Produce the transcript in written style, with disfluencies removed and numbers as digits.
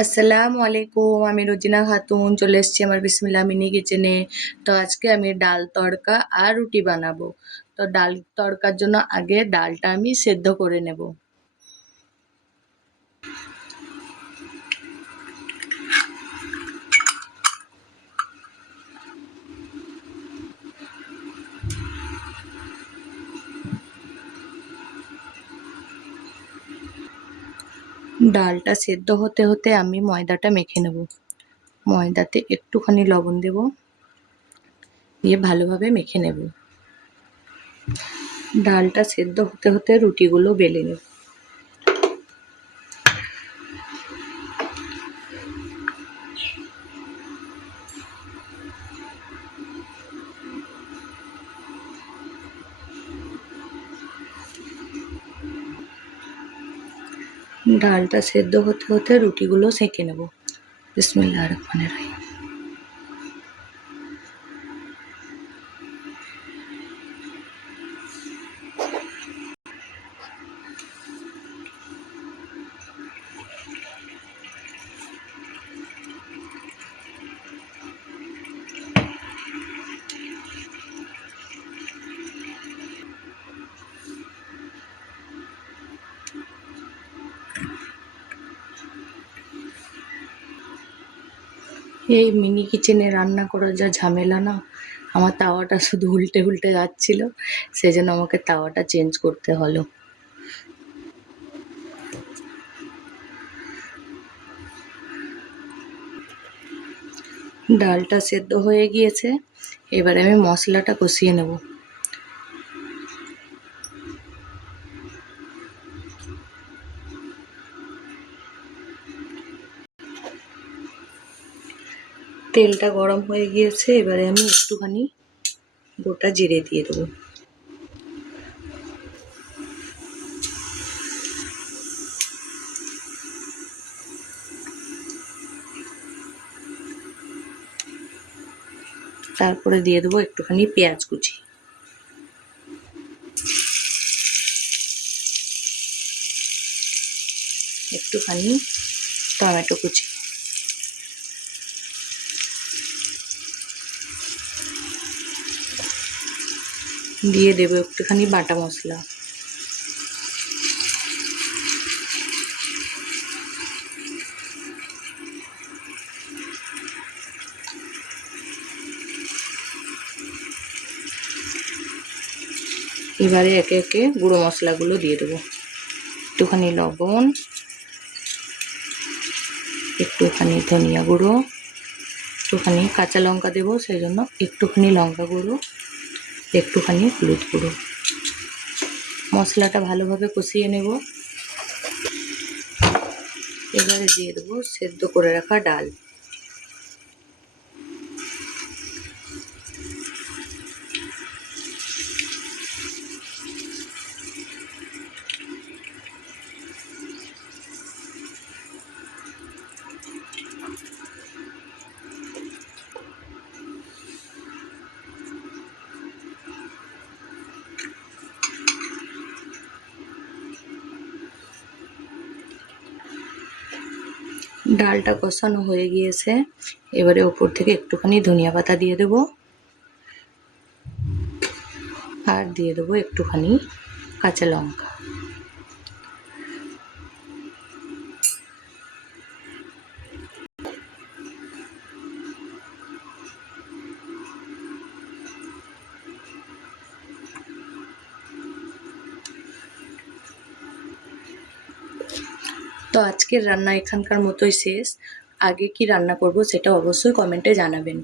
আসসালামু আলাইকুম। আমি রোজিনা খাতুন চলে এসেছি আমার বিসমিল্লাহ মিনি কিচেনে। তো আজকে আমি ডাল তড়কা আর রুটি বানাবো। তো ডাল তড়কার জন্য আগে ডালটা আমি সেদ্ধ করে নেব। ডালটা সেদ্ধ হতে হতে আমি ময়দাটা মেখে নেব। ময়দাতে একটুখানি লবণ দেব, দিয়ে ভালোভাবে মেখে নেব। ডালটা সেদ্ধ হতে হতে রুটিগুলো বেলে নেব। ডালটা সেদ্ধ হতে হতে রুটিগুলো সেঁকে নেব। বিসমিল্লাহির রহমানির রহিম। এই মিনি কিচেনে রান্না করার যা ঝামেলা না, আমার তাওয়াটা শুধু উল্টে উল্টে যাচ্ছিল, সেজন্য আমাকে তাওয়াটা চেঞ্জ করতে হলো। ডালটা সেদ্ধ হয়ে গিয়েছে, এবারে আমি মশলাটা কষিয়ে নেব। তেলটা গরম হয়ে গিয়েছে, এবারে আমি একটুখানি গোটা জিরে দিয়ে দেবো। তারপরে দিয়ে দেবো একটুখানি পেঁয়াজ কুচি, একটুখানি টমেটো কুচি, দিয়ে দেবো একটুখানি বাটা মশলা। এবারে একে একে গুঁড়ো মশলাগুলো দিয়ে দেবো। একটুখানি লবণ, একটুখানি ধনিয়া গুঁড়ো, একটুখানি কাঁচা লঙ্কা দেবো, সেই জন্য একটুখানি লঙ্কা গুঁড়ো, একটুখানি হলুদ গুঁড়ো। মশলাটা ভালোভাবে কষিয়ে নেব। এবারে দিয়ে দেবো সেদ্ধ করে রাখা ডাল। ডালটা কষানো হয়ে গিয়েছে, এবারে ওপর থেকে একটুখানি ধনিয়া পাতা দিয়ে দেবো, আর দিয়ে দেবো একটুখানি কাঁচা লঙ্কা। তো আজকের রান্না এখানকার মতোই শেষ। আগে কি রান্না করব সেটা অবশ্যই কমেন্টে জানাবেন।